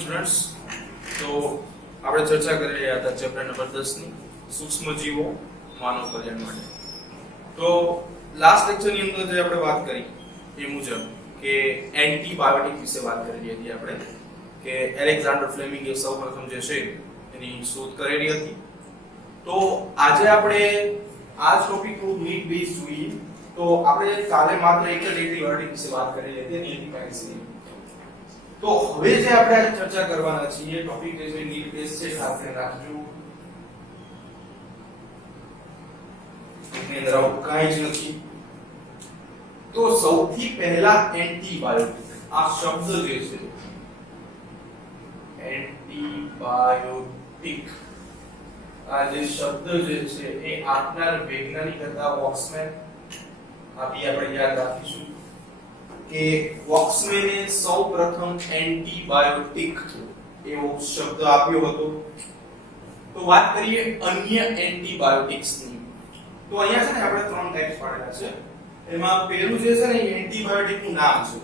Students. તો આપણે ચર્ચા કરી રહ્યા હતા ચેપ્ટર નંબર 10 ની સૂક્ષ્મજીવો માનવ કલ્યાણ માટે. તો લાસ્ટ લેક્ચરની અંદર જે આપણે વાત કરી એ મુજબ કે એન્ટીબાયોટિક વિશે વાત કરેલી હતી આપણે કે એલેક્ઝાન્ડર ફ્લેમિંગે સૌપ્રથમ જે છે એની શોધ કરેલી હતી. તો આજે આપણે આ ટોપિક થોડું નીટ બેઝ જોઈએ. તો આપણે કાલે માત્ર એક જ એન્ટીબાયોટિક વિશે વાત કરેલી હતી એન્ટીબાયોટિક્સની. તો હવે જે આપણે આજે ચર્ચા કરવાના છીએ ટોપિક જે છે નીટ બેઝ છે, સાથે રાખજો. એની અંદર આવું કાંઈ જ નથી. તો સૌથી પહેલા એન્ટીબાયોટિક આ શબ્દ જે છે એન્ટીબાયોટિક આ જે શબ્દ જે છે એ આપનાર વૈજ્ઞાનિક હતા વોક્સમેન. આપી આપણે યાદ રાખીશું કે વોક્સમેને સૌપ્રથમ એન્ટીબાયોટિક એવો શબ્દ આપ્યો હતો. તો વાત કરીએ અન્ય એન્ટીબાયોટિક્સની. તો અહીંયા છે ને આપણે ત્રણ ટાઈપ્સ પાડેલા છે. એમાં પહેલું જે છે ને એન્ટીબાયોટિક નું નામ છે.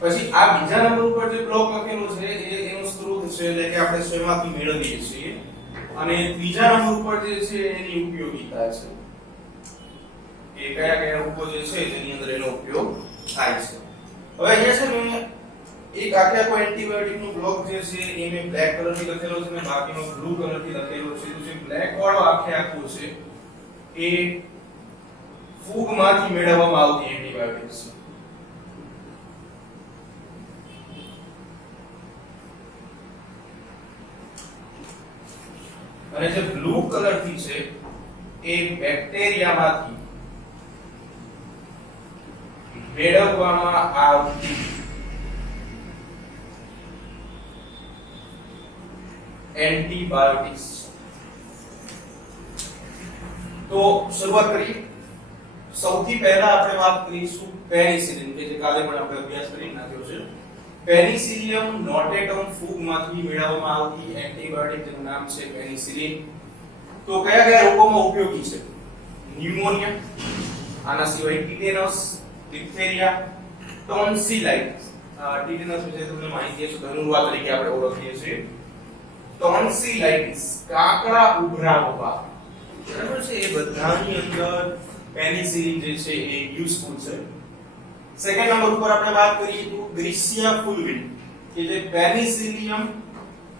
પછી આ બીજા નંબર ઉપર જે બ્લોક લખેલો છે એ એનો સ્ત્રોત છે એટલે કે આપણે શેમાંથી મેળવીએ છીએ. અને ત્રીજા નંબર ઉપર જે છે એની ઉપયોગિતા છે. એ કયા કયા રૂપો જે છે જેની અંદર એનો ઉપયોગ થાય છે. હવે અહીંયા છે ને એક આખો એન્ટીબાયોટિક નો બ્લોક જે છે એ મેં બ્લેક કલર થી લખેલો છે અને બાકીનો બ્લુ કલર થી લખેલો છે. તો જે બ્લેક વાળો આખો છે એ ફૂગમાંથી મેળવવામાં આવતી એન્ટીબાયોટિક્સ છે. અને જે બ્લુ કલર થી છે એ બેક્ટેરિયામાંથી મેળવવામાં આવતી એન્ટીબાયોટિક્સ. તો શરૂઆત કરીએ. સૌથી પહેલા આપણે વાત કરીશું પેનિસિલિન કે જે કાલે પણ આપણે અભ્યાસ કરી નાખ્યો છે. પેનિસિલિયમ નોટેટમ ફૂગમાંથી મેળવવામાં આવતી એન્ટીબાયોટિક જેનું નામ છે પેનિસિલિન. તો કયા કયા રોગોમાં ઉપયોગી છે? ન્યુમોનિયા, આના સિવાય ટીટેનસ, ડિફ્થેરિયા, ટોન્સિલાઇટિસ. ટીટેનસ વિશે તમને માહિતી છે, ધનુર્વા તરીકે આપણે ઓળખીએ છીએ. ટોન્સિલાઇટિસ, કાકડા ઉભરાવવા, બરાબર છે. એ બધાની અંદર પેનિસિલિન જે છે એ યુઝફુલ છે. સેકન્ડ નંબર ઉપર આપણે વાત કરીએ તો ગ્રીસિયા ફુલ્વમ કે જે પેનિસિલિયમ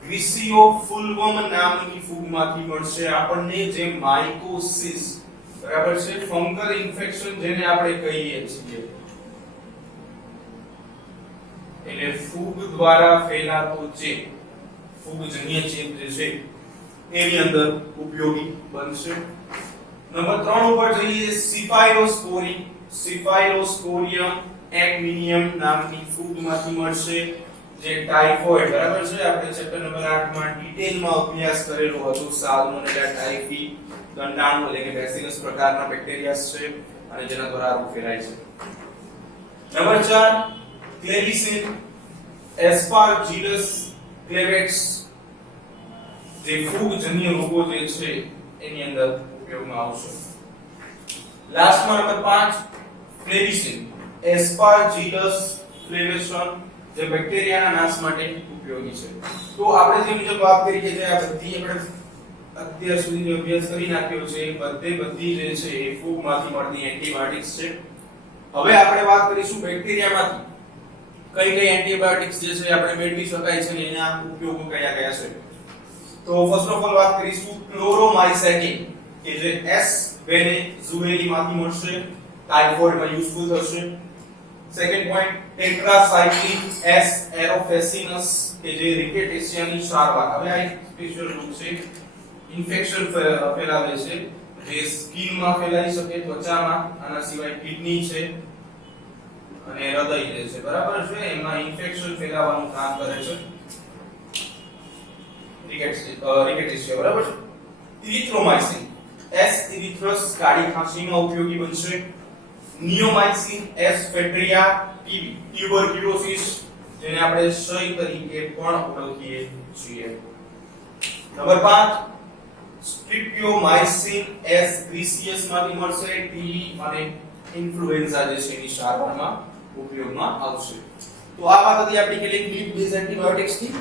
ગ્રીસિયોફુલ્વમ નામની ફૂગમાંથી મળશે આપણને, જે માઇકોસિસ, બરાબર છે, ફંગલ ઇન્ફેક્શન જેને આપણે કહીએ છીએ, એટલે ફૂગ દ્વારા ફેલાતો ચેપ, ફૂગજન્ય ચેપ જે છે એની અંદર ઉપયોગી બનશે. નંબર 3 ઉપર જઈએ સિફાઇલોસ્પોરી, સિફાઇલોસ્પોરિયમ એક્વિનિયમ નામની ફૂગમાંથી મળશે, જે ટાઇફોઇડ, બરાબર છે, આપણે ચેપ્ટર નંબર 8 માં ડિટેલમાં અભ્યાસ કરેલો હતો. સાલ્મોનેલા ટાઇફી દંડાણુ એટલે કે બેસિલસ પ્રકારના બેક્ટેરિયા છે અને જેના દ્વારા રોગ ફેલાય છે. નંબર 4 ક્લેરિસિન, એસ્પારજીલસ ક્લેવેટ્સ, જે ફૂગજન્ય રોગો જે છે એની અંદર ઉપયોગમાં આવશે. લાસ્ટમાં નંબર 5 ફ્લેવિસિન, એસ્પારજીલસ ફ્લેવેશન, જે બેક્ટેરિયાના નાશ માટે ઉપયોગી છે. તો આપણે જે મુજબ વાત કરી કે જે આ બધી આપણે અત્યાર સુધી જે અભ્યાસ કરી નાખ્યો છે બધી જે છે એ ફૂગમાંથી મળતી એન્ટીબાયોટિક્સ છે. હવે આપણે વાત કરીશું બેક્ટેરિયામાંથી કઈ કઈ એન્ટીબાયોટિક્સ જે છે આપણે મેળવી શકાય છે અને એના ઉપયોગો કયા કયા છે. તો ફર્સ્ટ ઓફ ઓલ વાત કરીશું ક્લોરોમાઇસેટિન કે જે એસ વેનેઝુએલી માંથી મળશે, ટાઇફોઇડમાં યુઝફુલ થશે. સેકન્ડ પોઈન્ટ ટેટ્રાસાઇક્લિન એસ એરોફેસિનસ કે જે રિકેટેશિયાની સારવાર. હવે આ એક સ્પેશિયલ રોગ છે, ઇન્ફેક્શન ફેલાવે છે, જે સ્કિનમાં ફેલાઈ શકે, ત્વચામાં. આના સિવાય કિડની છે અને હૃદય જે છે, બરાબર છે, એમાં ઇન્ફેક્શન ફેલાવવાનું કામ કરે છે. રિકેટેશિયા, બરાબર છે. ઇરિથ્રોમાઇસિન એસ ઇરિથ્રસ, કાળી ખાંસીમાં ઉપયોગી બનશે. નિયોમાઇસિન એસ ફેટ્રિયા, ટીબી, ટ્યુબરક્યુલોસિસ, જેને આપણે ક્ષય તરીકે પણ ઓળખીએ છીએ. નંબર 5 સ્ટ્રિપ્ટોમાઇસિન એસ ગ્રીસિયસ માંથી મળશે, ટીબી અને ઇન્ફ્લુએન્ઝા જે છે એની સારવારમાં ઉપયોગમાં આવશે. તો આ વાત હતી આપણી કેટલીક મીટ બેઝ એન્ટીબાયોટિક્સ ની.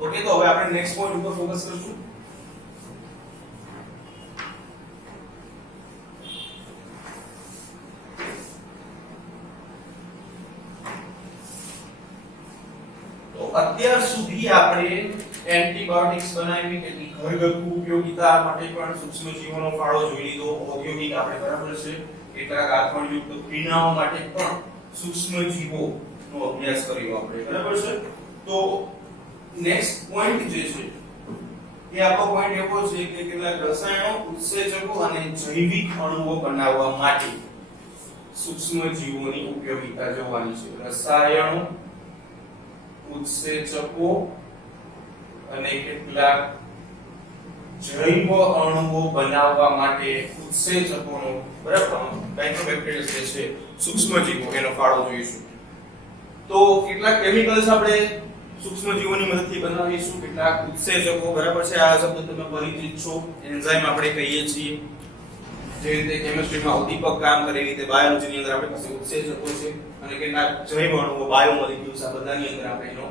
ઓકે, તો હવે આપણે નેક્સ્ટ પોઈન્ટ ઉપર ફોકસ કરશું. તો અત્યાર સુધી આપણે એન્ટીબાયોટિક્સ બનાવી, કેટલી ઘરગથ્થુ ઉપયોગિતા માટે પણ સૂક્ષ્મજીવોનો ફાળો જોઈ લીધો, ઔદ્યોગિક આપણે બરાબર છે, કેટલાક આત્મયુક્ત ક્રિયાઓ માટે પણ સૂક્ષ્મજીવોનો અભ્યાસ કર્યો આપણે બરાબર છે. તો નેક્સ્ટ પોઈન્ટ જે છે એ આપણો પોઈન્ટ એવો છે કે કેટલાક રસાયણો, ઉત્સેચકો અને જૈવિક અણુઓ બનાવવા માટે સૂક્ષ્મજીવોની ઉપયોગિતા જોવાની છે. રસાયણો, ઉત્સેચકો અને કેટલાક જૈવ અણુઓ બનાવવા માટે ઉત્સેચકોનો બરાબર બાયોબેક્ટેરિયા જે છે સૂક્ષ્મજીવો એનો ફાળો જોઈશું. તો કેટલાક કેમિકલ્સ આપણે સૂક્ષ્મજીવોની મદદથી બનાવીશું, કેટલાક ઉત્સેચકો બરાબર છે. આ શબ્દ તમે પરિચિત છો, એન્ઝાઇમ આપણે કહીએ છીએ. જે રીતે કેમિસ્ટ્રીમાં ઉદ્દીપક કામ કરે એ રીતે બાયોલોજીની અંદર આપણી પાસે ઉત્સેચકો છે અને કેટલાક જૈવ અણુઓ બાયોમોલિક્યુલ્સ, આ બધાની અંદર આપણે એનો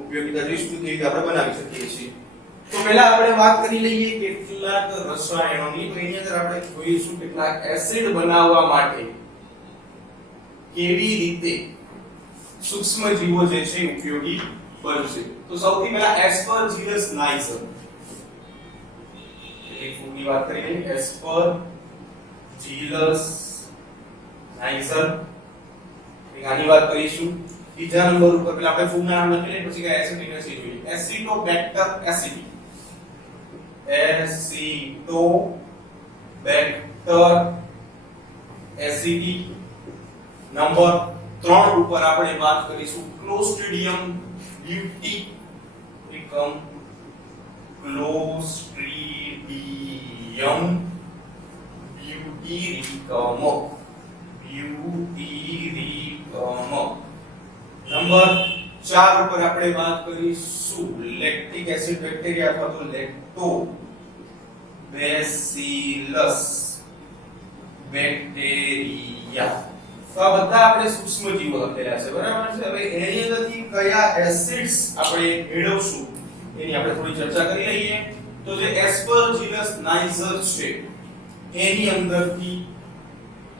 ઉપયોગિતા જોઈશું કેવી રીતે આપણે બનાવી શકીએ છીએ. તો પહેલા આપણે વાત કરી લઈએ કેટલાક રસાયણોની. તો એની અંદર આપણે જોઈશું કેટલાક એસિડ બનાવવા માટે કેવી રીતે સૂક્ષ્મજીવો જે છે ઉપયોગી બનશે. તો સૌથી પહેલા એસ્પરજીલસ નાઇઝર એક ફૂગની વાત કરી લઈએ. એસ્પરજીલસ નાઇઝર એક આની વાત કરીશું. બીજા નંબર ઉપર પેલા આપણે ફૂગના નામ લખી લઈએ, પછી કે એસિડિક એસિડ જોઈએ. એસિટોબેક્ટર એસિડી, એસિટોબેક્ટર એસિડી. નંબર 3 ઉપર આપણે વાત કરીશું ક્લોસ્ટ્રિડિયમ બ્યુટીરિકમ. ક્લોસ્ટ્રિડિયમ બ્યુટીરિકમ. નંબર 4 ઉપર આપણે વાત કરીશું લેક્ટિક એસિડ બેક્ટેરિયા અથવા તો લેક્ટોબેસિલસ બેક્ટેરિયા. તો આ બધા આપણે સૂક્ષ્મજીવો લખેલા છે બરાબર છે. હવે એની અંદરથી કયા એસિડ્સ આપણે મેળવશું એની આપણે થોડી ચર્ચા કરી લઈએ. તો જે એસ્પરજીલસ નાઇઝર છે એની અંદરથી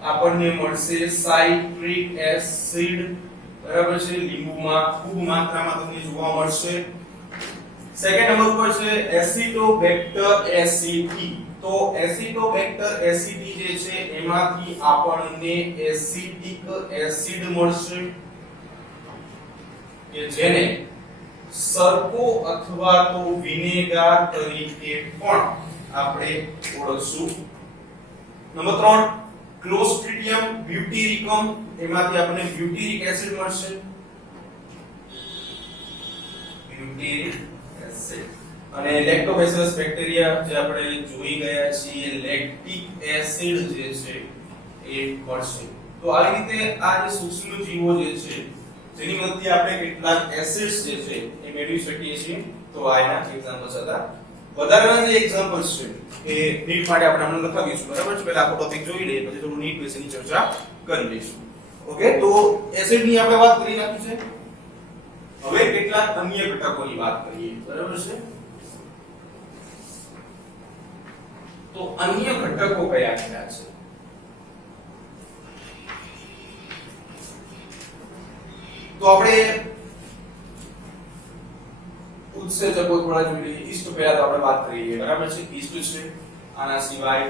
આપણને મળશે સાઇટ્રિક એસિડ બરાબર છે. લીંબુમાં ખૂબ માત્રામાં તમને જોવા મળશે. સેકન્ડ નંબર પર છે એસિટોબેક્ટર એસિડી. તો એસિટોબેક્ટર એસિડી જે છે એમાંથી આપણને એસિટિક એસિડ મળશે કે જેને સરકો અથવા તો વિનેગાર તરીકે પણ આપણે ઓળખશું. નંબર 3 ક્લોસ્ટ્રિડિયમ બ્યુટીરિકમ, એમાંથી આપણને બ્યુટીરિક એસિડ મળશે. બ્યુટીરિક એસિડ. અને લેક્ટોબેસિલસ બેક્ટેરિયા જે આપણે જોઈ ગયા છીએ, લેક્ટિક એસિડ જે છે એ મળશે. તો આવી રીતે આ જે સૂક્ષ્મજીવો જે છે જેની મદદથી આપણે કેટલાક એસિડ્સ જે છે એ મેળવી શકીએ છીએ. તો આ એના એક્ઝામ્પલ્સ હતા. વધારાના જે એક્ઝામ્પલ્સ છે એ નીટ માટે આપણે હમણાં લખાવીશું બરાબર છે. પહેલા આખો ટોપિક જોઈ લઈએ, પછી થોડું નીટ વિશેની ચર્ચા કરી લઈશું. ઓકે, તો એસિડની આપણે વાત કરી નાખી છે. હવે કેટલાક અન્ય ઘટકોની વાત કરીએ બરાબર છે. તો અન્ય ઘટકો કયા કયા છે? તો આપણે ઉત્સેચકો થોડા જોઈ લઈએ. ઈસ્ટ પહેલા તો આપણે વાત કરીએ બરાબર છે. ઈસ્ટ છે. આના સિવાય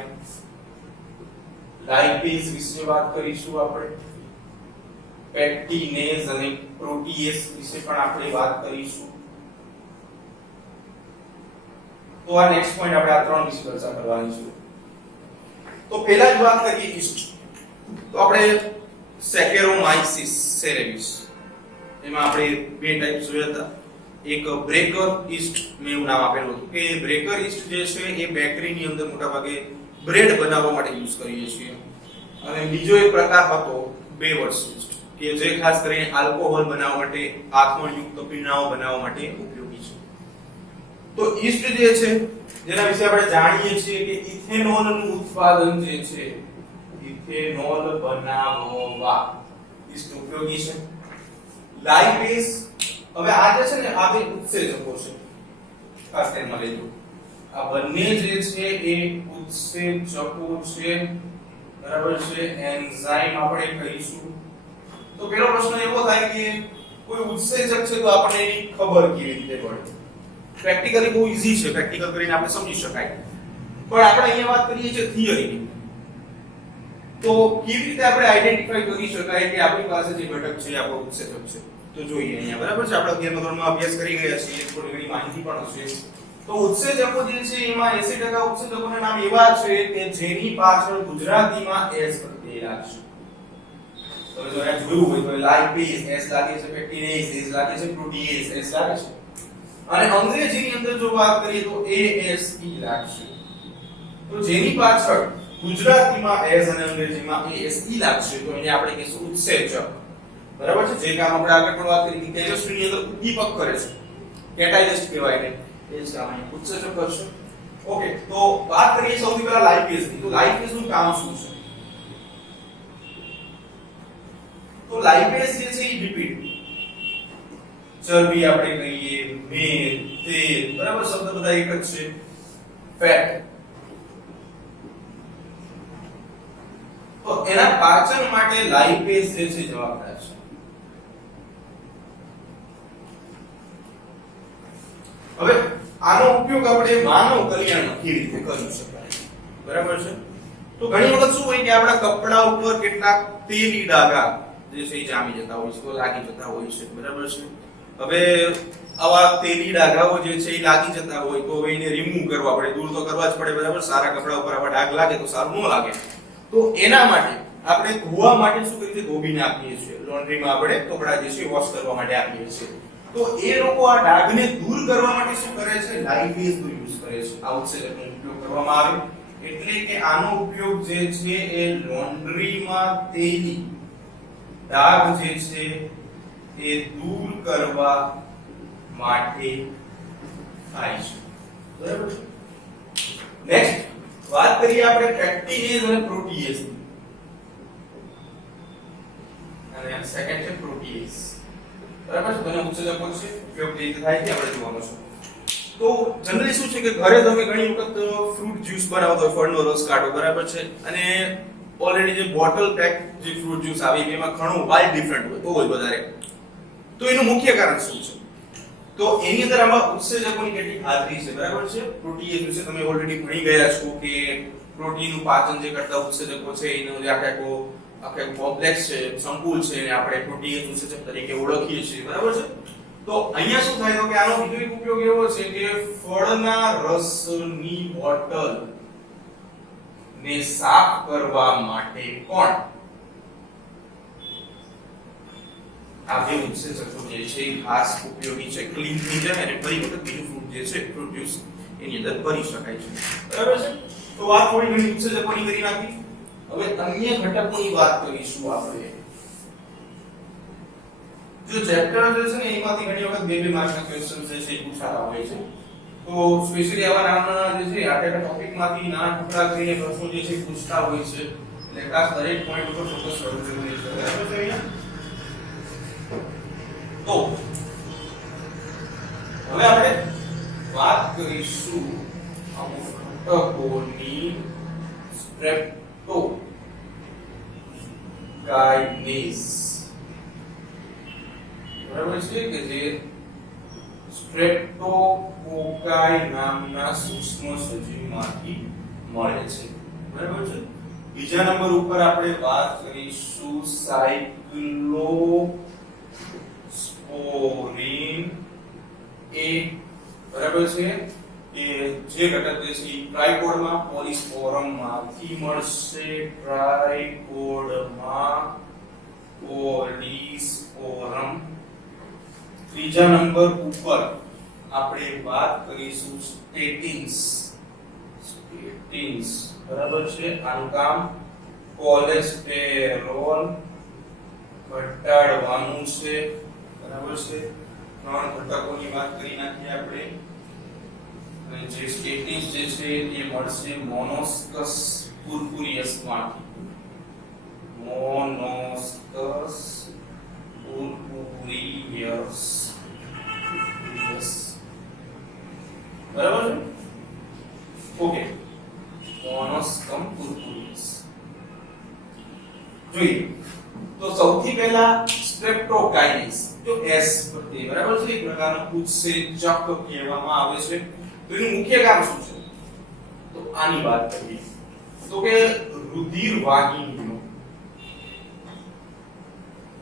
લાઇપેઝ વિશે વાત કરીશું આપણે. પેક્ટિનેઝ અને પ્રોટીએઝ વિશે પણ આપણે વાત કરીશું. તો આ નેક્સ્ટ પોઈન્ટ આપણે આ ત્રણ વિશે ચર્ચા કરવાની છે. તો પહેલા જ વાત કરીએ ઈસ્ટ. તો આપણે સેકેરોમાઇસિસ સેરેવિસ, એમાં આપણે બે ટાઈપ જોયા હતા. એક બ્રેકર ઈસ્ટ, મેં એવું નામ આપેલું હતું કે બ્રેકર ઈસ્ટ જે છે એ બેકરીની અંદર મોટાભાગે બ્રેડ બનાવવા માટે યુઝ કરીએ છીએ. અને બીજો એક પ્રકાર હતો બેવર્સ ઈસ્ટ, કે જે ખાસ કરીને આલ્કોહોલ બનાવવા માટે, આથમણયુક્ત પીણાઓ બનાવવા માટે ઉપયોગી છે. તો ઈસ્ટ જે છે જેના વિશે આપણે જાણીએ છીએ કે ઇથેનોલનું ઉત્પાદન જે છે, ઇથેનોલ બનાવવા ઈસ્ટ ઉપયોગી છે. લાઇપેઝ, હવે આ જે છે ને આ બે ઉત્સેચકો છે, ખાસ ધ્યાનમાં લેજો. આ બંને જે છે એ ઉત્સેચકો છે, બરાબર છે. એન્ઝાઇમ આપણે કહીશું. તો પહેલો પ્રશ્ન એવો થાય કે કોઈ ઉત્સેચક છે તો આપણને એની ખબર કેવી રીતે પડે? પ્રેક્ટિકલી બહુ ઈઝી છે, પ્રેક્ટિકલ કરીને આપણે સમજી શકાય. પણ આપણે અહીંયા વાત કરીએ છીએ થિયરીની. તો કેવી રીતે આપણે આઈડેન્ટિફાઈ કરી શકાય કે આપણી પાસે જે ઘટક છે આપણો ઉત્સેચક છે? તો જોઈએ અહીંયા, બરાબર છે. આપણે 11મા ધોરણમાં અભ્યાસ કરી ગયા છીએ, થોડી ઘણી માહિતી પણ હશે. તો ઉત્સેચકો જે છે એમાં 80% ઉત્સેચકોના નામ એવા છે કે જેની પાછળ ગુજરાતીમાં S પ્રત્યય લાગશે. તો જો આ જોયું હોય તો લાઇપેઝ S લાગે છે, પેક્ટિનેઝ S લાગે છે, પ્રોટીએઝ S લાગે છે. અને અંગ્રેજીની અંદર જો વાત કરીએ તો ASE લાગશે. તો જેની પાછળ ગુજરાતીમાં S અને અંગ્રેજીમાં ASE લાગશે તો એને આપણે કહીશું ઉત્સેચક. બરાબર છે. જે કામ આપણે આગળ પણ વાત કરી કે કેમિસ્ટ્રીની અંદર ઉદ્દીપક કરે છે, કેટાલિસ્ટ કહેવાય ને, એ જ કામ અહીં ઉત્સેચક કરશે. ઓકે, તો વાત કરીએ સૌથી પહેલા લાઇપેઝની. તો લાઇપેઝનું કામ શું છે? તો લાઇપેઝ જે છે એ લિપિડ, ચરબી આપણે કહીએ, મેદ, તેલ, બરાબર, શબ્દ બધા એક જ છે. ફેટ. તો એના પાચન માટે લાઇપેઝ જે છે જવાબદાર છે. હવે આનો ઉપયોગ આપણે માનવ કલ્યાણમાં કેવી રીતે કરી શકાય? બરાબર છે. તો ઘણી વખત શું હોય કે આપણા કપડા ઉપર કેટલાક તેલી ડાઘા જે છે એ જામી જતા હોય છે, લાગી જતા હોય છે, બરાબર છે. હવે આવા તેલી ડાઘાઓ જે છે એ લાગી જતા હોય તો એને રિમૂવ કરવા પડે, દૂર તો કરવા જ પડે, બરાબર. સારા કપડા ઉપર આવા ડાઘ લાગે તો સારું ન લાગે. તો એના માટે આપણે ધોવા માટે શું કરીએ છીએ? ધોબીને આપીએ છીએ. લોન્ડ્રીમાં આપણે કપડા જે છે વોશ કરવા માટે આપીએ છીએ. તો એ લોકો આ ડાઘને દૂર કરવા માટે શું કરે છે? લાઇપેઝનો યુઝ કરે છે. આ ઉત્સેચકનો ઉપયોગ કરવામાં આવે. એટલે કે આનો ઉપયોગ જે છે એ લોન્ડ્રીમાં તેલી ડાઘ જે છે એ દૂર કરવા માટે થાય છે. બરાબર છે. નેક્સ્ટ વાત કરીએ આપણે પેક્ટિનેઝ અને પ્રોટીએઝ ની. અને સેકન્ડ છે પ્રોટીએઝ. બરાબર છે. બંને ઉત્સેચકો છે, ઉપયોગ કઈ રીતે થાય છે આપણે જોવાનું છે. તો જનરલી શું છે કે ઘરે તમે ઘણી વખત ફ્રૂટ જ્યુસ બનાવો તો ફળનો રસ કાઢો, બરાબર છે. અને ઓલરેડી જે બોટલ પેક જે ફ્રૂટ જ્યુસ આવે એમાં ઘણું વાઇડ ડિફરન્ટ હોય, બહુ જ વધારે. તો એનું મુખ્ય કારણ શું છે? તો એની અંદર આમાં ઉત્સેચકોની કેટલી હાજરી છે, બરાબર છે. પ્રોટીએઝ વિશે તમે ઓલરેડી ભણી ગયા છો કે પ્રોટીનનું પાચન જે કરતા ઉત્સેચકો છે એનો જે આખો કોમ્પ્લેક્સ છે, સંકુલ છે, એને આપણે પ્રોટીએઝ ઉત્સેચક તરીકે ઓળખીએ છીએ, બરાબર છે. તો અહીંયા શું થાય તો કે આનો બીજો એક ઉપયોગ એવો છે કે ફળના રસની બોટલ ને સાફ કરવા માટે પણ આ બે ઉત્સેચકો જે છે એ ખાસ ઉપયોગી છે. ક્લીન થઈ જાય અને ફરી વખત બીજું ફ્રૂટ જે છે ફ્રૂટ જ્યુસ એની અંદર ભરી શકાય છે, બરાબર છે. તો વાત થોડી ઘણી ઉત્સેચકોની કરી નાખી. હવે અન્ય ઘટકોની વાત કરીશું આપણે. જો ચેપ્ટર જે છે ને એમાંથી ઘણી વખત બે માર્કના ક્વેશ્ચન જે છે એ પૂછાતા હોય છે. તો સ્પેશિયલી આવા નાના જે છે આ ટોપિકમાંથી નાના ટુકડા કરીને પ્રશ્નો જે છે પૂછતા હોય છે. એટલે ખાસ દરેક પોઈન્ટ ઉપર ફોકસ કરવું જરૂરી છે, બરાબર છે. તો હવે આપણે વાત કરીશું અમુક ઘટકોની. સ્ટ્રેપ્ટોકાઇનેઝ, બરાબર છે, કે જે સ્ટ્રેપ્ટોકોકાઈ નામના સૂક્ષ્મ સજીવમાંથી મળે છે, બરાબર છે. બીજા નંબર ઉપર આપણે વાત કરીશું સાયક્લોસ્પોરીન એ, બરાબર છે, કે જે ઘટક જે છે ટ્રાઇકોડમાં પોલિસ્પોરમ માંથી મળશે. ટ્રાઇકોડમાં પોલિસ્પોરમ. ત્રીજા નંબર ઉપર આપણે વાત કરીશું સ્ટેટિન્સ. બરાબર છે. આનું કામ કોલેસ્ટેરોલ ઘટાડવાનું છે, બરાબર છે. ત્રણ ઘટકોની વાત કરી નાખીએ આપણે. અને જે સ્ટેટિન્સ જે છે એ મળશે મોનોસ્કસ પુર્પુરિયસ માંથી. મોનોસ્કસ Purpurius. બરાબર છે? Okay, Monascus purpurius. જોઈએ તો સૌથી પહેલા સ્ટ્રેપ્ટોકાઇનેસ, જો S પ્રત્યે બરાબર છે, એક પ્રકારનો ઉત્સેચક કહેવામાં આવે છે. તો એનું મુખ્ય કામ શું છે? તો આની વાત કરીએ તો કે રુધિર વાહિનીઓ,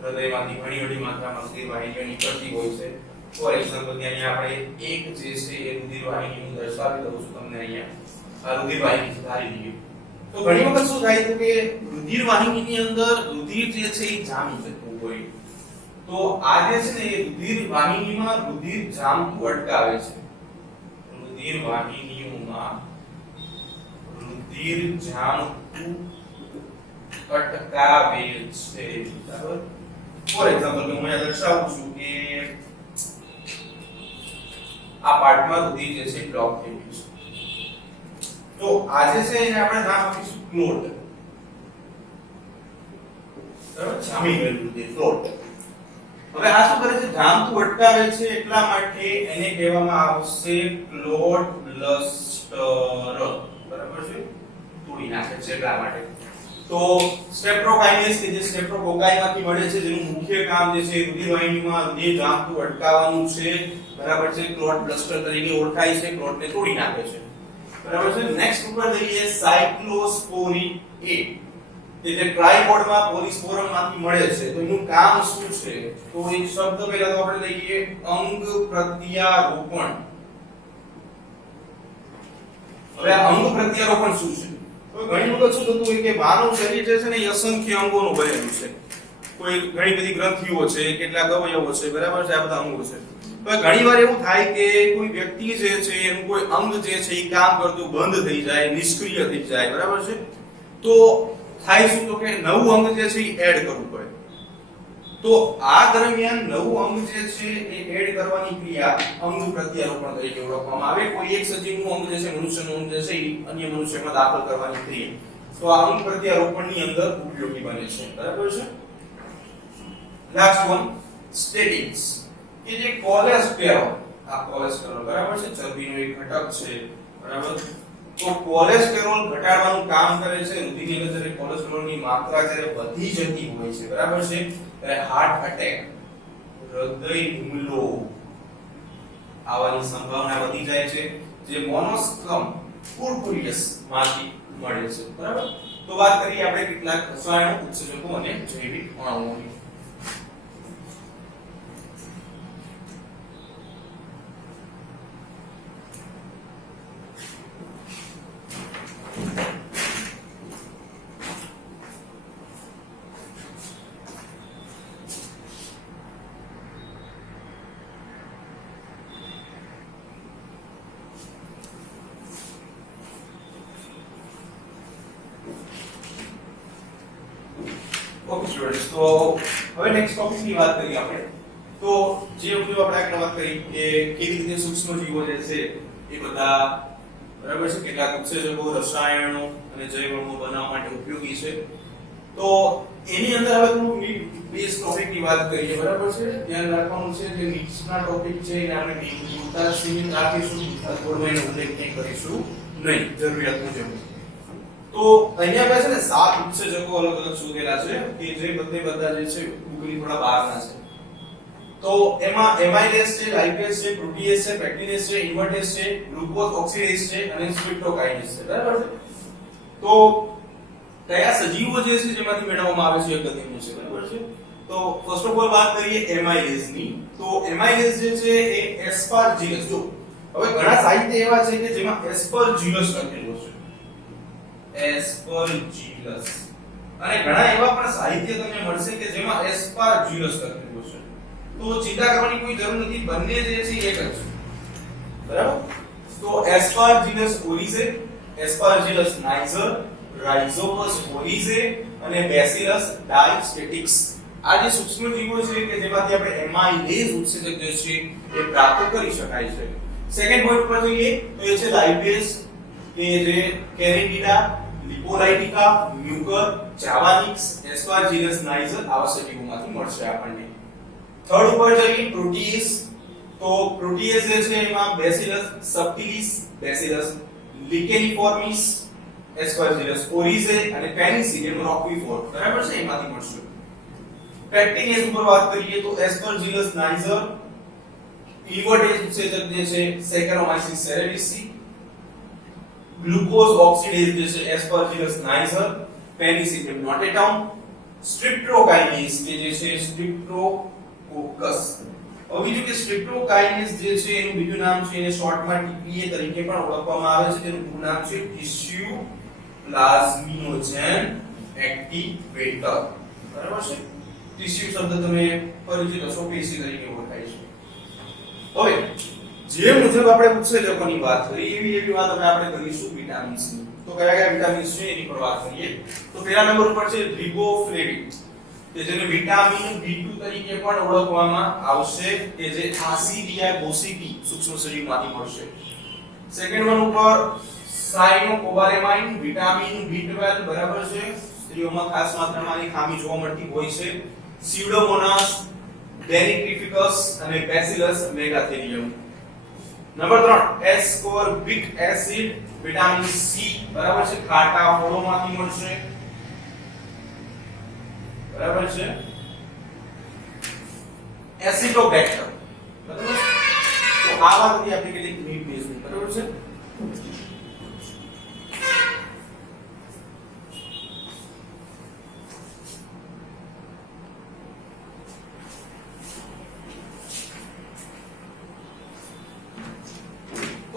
હૃદયમાંથી ઘણી બધી માત્રામાં રુધિર વાહિનીઓ નીકળતી હોય છે. ફોર એક્ઝામ્પલ અહીંયા આપણે એક જે છે એ રુધિર વાહિનીનું દર્શાવી દઉં છું તમને. અહીંયા આ રુધિર વાહિની ધારી લઈએ તો ઘણી વખત શું થાય છે કે રુધિર વાહિનીની અંદર રુધિર જે છે એ જામી જતું હોય. તો આ જે છે ને એ રુધિર વાહિનીમાં રુધિર જામતું અટકાવે છે. રુધિર વાહિનીઓમાં રુધિર જામતું અટકાવે છે. બરાબર? ફોર એક્ઝામ્પલ હું અહીંયા દર્શાવું છું કે આ પાર્ટમાં રુધિર જે છે બ્લોક થઈ ગયું છે. તો આ જે છે એને આપણે નામ આપીશું ક્લોટ. બરાબર? જામી ગયેલું રુધિર, ક્લોટ. હવે આ શું કરે છે? જામતું અટકાવે છે, એટલા માટે એને કહેવામાં આવશે ક્લોટ બ્લસ્ટર. બરાબર છે? તોડી નાખે છે એટલા માટે. તો સ્ટ્રેપ્ટોકાઇનેસ કે જે સ્ટ્રેપ્ટોકોકાઈમાંથી મળે છે, જેનું મુખ્ય કામ જે છે રુધિર વાહિનીમાં રુધિર જામતું અટકાવવાનું છે. બરાબર છે? ક્લોટ બ્લસ્ટર તરીકે ઓળખાય છે, ક્લોટને તોડી નાખે છે. બરાબર છે? નેક્સ્ટ ઉપર જઈએ સાયક્લોસ્પોરિન A કે જે ટ્રાઇકોડમાં પોલિસ્પોરમ માંથી મળે છે. તો એનું કામ શું છે? તો એક શબ્દ પહેલા તો આપણે લઈએ અંગ પ્રત્યારોપણ. હવે આ અંગ પ્રત્યારોપણ શું છે? તો ઘણી વખત શું થતું હોય કે માનવ શરીર જે છે ને એ અસંખ્ય અંગોનું બનેલું છે. કોઈ ઘણી બધી ગ્રંથિઓ છે, કેટલાક અવયવો છે, બરાબર છે? આ બધા અંગો છે. તો ઘણી વાર એવું થાય કે કોઈ વ્યક્તિ જે છે એનું કોઈ અંગ જે છે એ કામ કરતું બંધ થઈ જાય, નિષ્ક્રિય થઈ જાય. બરાબર છે? તો થાય શું? તો કે નવું અંગ જે છે એ એડ કરવું પડે. તો આ દરમિયાન નવું અંગ જે છે એ એડ કરવાની ક્રિયા અંગ પ્રત્યારોપણ તરીકે ઓળખવામાં આવે. કોઈ એક સજીવનું અંગ જે છે, મનુષ્યનું અંગ જે છે એ અન્ય મનુષ્યમાં દાખલ કરવાની ક્રિયા. તો આ અંગ પ્રત્યારોપણની અંદર ઉપયોગી બને છે. બરાબર છે? લાસ્ટ વન સ્ટેટિન્સ કે જે કોલેસ્ટેરોલ. આ કોલેસ્ટેરોલ બરાબર છે, ચરબીનો એક ઘટક છે. બરાબર? તો કોલેસ્ટેરોલ ઘટાડવાનું કામ કરે છે. રુધિરની અંદર જ્યારે કોલેસ્ટેરોલની માત્રા જ્યારે વધી જતી હોય છે, બરાબર છે, ત્યારે હાર્ટ અટેક, હૃદય હુમલો આવવાની સંભાવના વધી જાય છે, જે મોનોસ્કમ પુર્પુરિયસ માંથી મળે છે. બરાબર? તો વાત કરીએ આપણે કેટલાક રસાયણો, ઉત્સેચકો અને જૈવિક અણુઓની. ઓકે સ્ટુડન્ટ્સ, તો હવે નેક્સ્ટ ટોપિક ની વાત કરીએ આપણે. તો જે મુજબ આપણે આગળ વાત કરી કે કેવી રીતે સૂક્ષ્મ જીવો જે છે એ બધા બરાબર છે કેટલાક ઉત્સેચકો, રસાયણો અને જૈવ અણુઓ બનાવવા માટે ઉપયોગી છે. તો એની અંદર હવે થોડું બેઝ ટોપિક ની વાત કરીએ. બરાબર છે? ધ્યાન રાખવાનું છે જે નીચના ટોપિક છે એને આપણે પૂરતા સીમિત રાખીશું, થોડો એનો ઉલ્લેખ નહીં કરીશું નહીં જરૂરિયાત મુજબ. તો અહીંયા આપણે છે ને 7 ઉત્સેચકો અલગ અલગ શોધેલા છે કે જે બધા જે છે ઉગલી થોડા બહારના છે. તો એમાં એમાઇલેસ છે, લાઇપેઝ છે, પ્રોટીએઝ છે, પેક્ટિનેઝ છે, ઇન્વર્ટેઝ છે, ગ્લુકોઝ ઓક્સિડેઝ છે અને સ્ટ્રેપ્ટોકાઇનેઝ છે. બરાબર છે? તો કયા સજીવો જે છે જેમાંથી મેળવવામાં આવે છે એ અગત્યનું છે. બરાબર છે? તો ફર્સ્ટ ઓફ ઓલ વાત કરીએ એમાઇલેઝ ની. તો એમાઇલેઝ જે છે એ એસ્પારજીલસ. જો હવે ઘણા સાહિત્ય એવા છે કે જેમાં એસ્પરજીલસ લખેલું છે, એસ્પરજીલસ, અને ઘણા એવા પણ સાહિત્ય તમને મળશે કે જેમાં એસ્પારજીલસ લખેલું છે. તો ચિંતા કરવાની કોઈ જરૂર નથી, બંને જે છે એક જ છે. બરાબર? તો એસ્પારજીલસ ઓરિઝે, એસ્પારજીલસ નાઇજર, રાઇઝોપસ ઓરિઝે અને બેસિલસ ડાયસ્ટેટિક્સ આ જે સૂક્ષ્મ જીવો છે કે જેમાંથી આપણે એમાઇલેઝ ઉત્સેચક જે છે એ પ્રાપ્ત કરી શકાય છે. સેકન્ડ પોઈન્ટ ઉપર જોઈએ તો એ છે લાઇપેઝ કે જે કેરેટિડા, લિપોલાઇટિકા, મ્યુકર, જાવાનિક્સ, એસ્પારજીલસ નાઇજર આવા સજીવોમાંથી મળશે આપણને. થર્ડ ઉપર જઈએ પ્રોટીએસ. તો પ્રોટીએસ જે છે એમાં બેસિલસ સબટિલિસ, બેસિલસ લિકેનિફોર્મિસ, એસ્પરજીલસ ઓરિઝે અને પેનિસિલિયમ રોક્વીફોર, બરાબર છે, એમાંથી મળશે. પેક્ટિનેસ ઉપર વાત કરીએ તો એસ્પરજીલસ નાઇઝર, ઇન્વર્ટેજ ઉત્સેચક જે છે સેકેરોમાઇસિસ સેરેવિસી, ગ્લુકોઝ ઓક્સિડેઝ જે છે એસ્પરજીલસ નાઇઝર, પેનિસિલિયમ નોટેટમ, સ્ટ્રિપ્ટોકાઇનેસ કે જે છે સ્ટ્રિપ્ટોકોકસ. હવે બીજું કે સ્ટ્રિપ્ટોકાઇનેસ જે છે એનું બીજું નામ છે એને શોર્ટમાં ટીપીએ તરીકે પણ ઓળખવામાં આવે છે. તેનું પૂરું નામ છે ટિશ્યુ પ્લાઝમિનોજેન એક્ટિવેટર, બરાબર છે. ટિશ્યુ શબ્દ તમે પરિચિત હશો, પેશી તરીકે ઓળખાય છે. હવે જે મુજબ આપણે ઉત્સેચકોની વાત કરી એવી વાત આપણે કરીશું વિટામિન્સ ની. તો કયા કયા વિટામિન્સ છે એની પર વાત કરીએ. તો પહેલા નંબર ઉપર છે રિબોફ્લેવિન, કે જેને વિટામિન B2 તરીકે પણ ઓળખવામાં આવશે, કે જે આસિડિયા ગોસિટી સૂક્ષ્મ સજીવમાંથી મળશે. સેકન્ડ વન ઉપર સાયનોકોબાલેમાઇન, વિટામિન B12, બરાબર છે. સ્ત્રીઓમાં ખાસ માત્રામાં આની ખામી જોવા મળતી હોય છે. સ્યુડોમોનાસ, ડેનિટ્રિફિકસ અને Bacillus megaterium. Number 3 ascorbic acid, vitamin C, બરાબર છે, ખાટા ફળોમાંથી મળશે, બરાબર છે. એસિડોબેક્ટર, બરાબર. તો આ વાત હતી આપણી કેટલીક મીટ બેઝની, બરાબર છે.